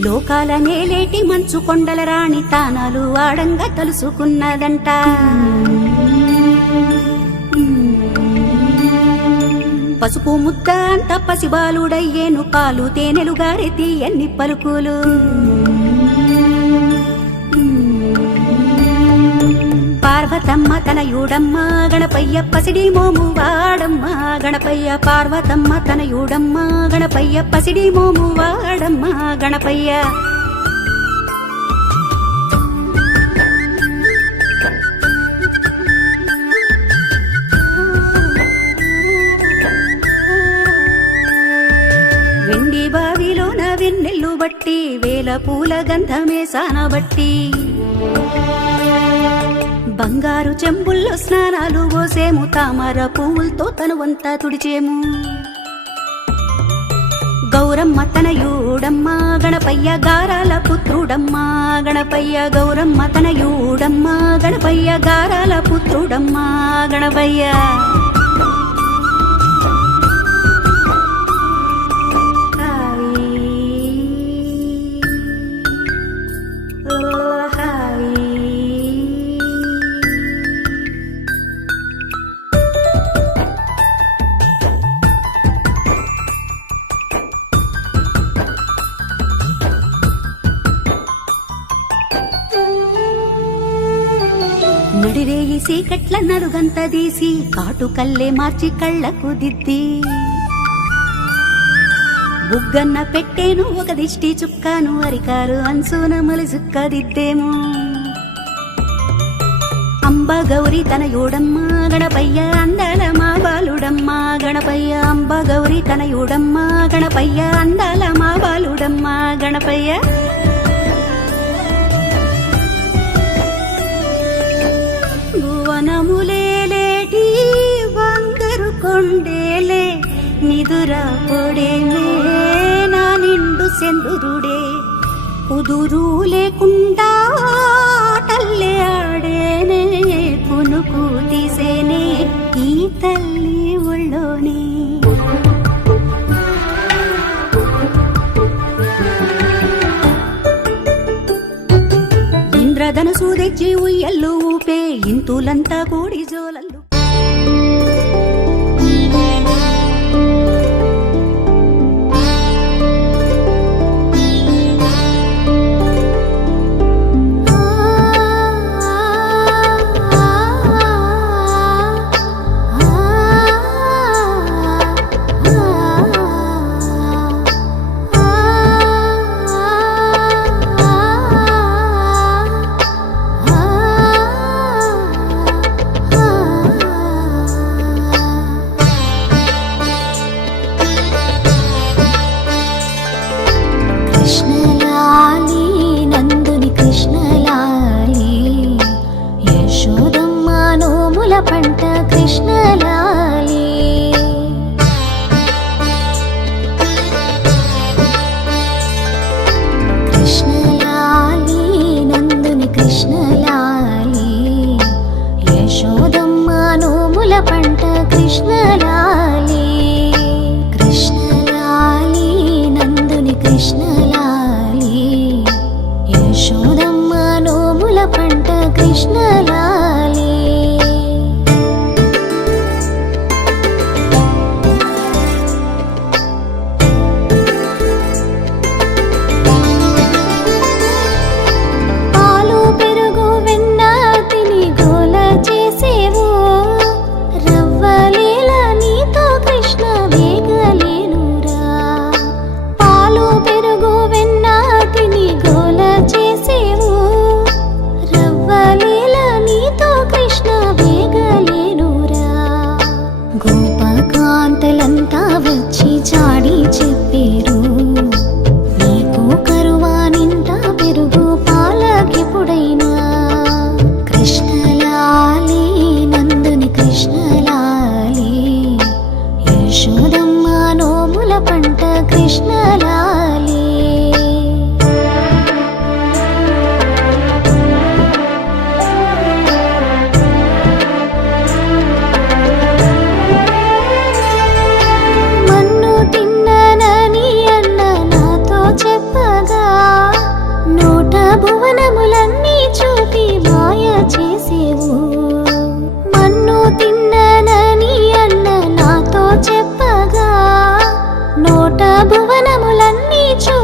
లోకాల నేలేటి మంచు కొండల రాణి తానాలు ఆడంగా తలుసుకున్నదంట. పసుపు ముద్ద అంత పసిబాలుడయ్యేను, పాలు తేనెలు గారెతి ఎన్ని పలుకులు. పార్వతమ్మ తనయుడమ్మ గణపయ్య పసిడి మోము వాడమ్మ గణపయ్య. పార్వతమ్మ తనయుడమ్మ గణపయ్య పసిడి మోము వాడమ్మ గణపయ్య. వెండి బావిలోన వెన్నెల్లు బట్టి వేల పూల గంధమే సానబట్టి బంగారు చెంబుల్లో స్నానాలు పోసేము, తామర పువ్వులతో తనువంతా తుడిచేము. గౌరమ్మ తనయుడమ్మ గణపయ్య గారాల పుత్రుడమ్మ గణపయ్య. గౌరమ్మ తనయుడమ్మ గణపయ్య గారాల పుత్రుడమ్మ గణపయ్య. నడిరేయి సీకట్ల నలుగంత తీసి కాటు కల్లే మార్చి కళ్ళకు దిద్ది బుగ్గన్న పెట్టేను ఒక దిష్టి చుక్కాను, అరికారు అంచున మలుసుక్క దిద్దేము. అంబ గౌరి తనయుడమ్మ గణపయ్య అందాల మా బాలుడమ్మ గణపయ్య. అంబ గౌరి తనయుడమ్మ గణపయ్య అందాల మా బాలుడమ్మ గణపయ్య. భువనములేటి బంగారు కొండేలే నిదురా పొడేమే నా నిండు సెందురుడే. కుదురు లేకుండా ఆటల్లే ఆడేనే, పునుకు తీసేనే ఈ తల్లి ఒళ్ళోనే. ఇంద్రధనసు తెచ్చి ఉయ్యల్లు ఊపే ఇంతులంతా కూడి జోలల్లు. కృష్ణలాలి నందుని కృష్ణలాలి, యశోదమ్మ నోముల పంట కృష్ణలాలి. కృష్ణలాలి నందుని కృష్ణలాలి, యశోదమ్మ నోముల పంట కృష్ణలాలి. కృష్ణలాలి నందుని కృష్ణలాలి, యశోదమ్మ నోముల పంట కృష్ణలాలి. పాలు పెరుగు వెన్న తిని గోల చేసేవు, రవ్వలేల నీతో కృష్ణ వేగలేనురా. పాలు పెరుగు వెన్న తిని గోల చేసేవు, రవ్వలేల నీతో కృష్ణ వేగలేనురా. గోపకాంతలంతా వచ్చి చాడి చెప్పేరు, నీకు కరువా నిండా పెరుగు పాలకెప్పుడైనా. కృష్ణలాలి నందుని కృష్ణలాలి, యశోదమ్మ నోముల పంట కృష్ణలాలి. మన్ను తిన్ననని అన్న నాతో చెప్పగా, నీ చూ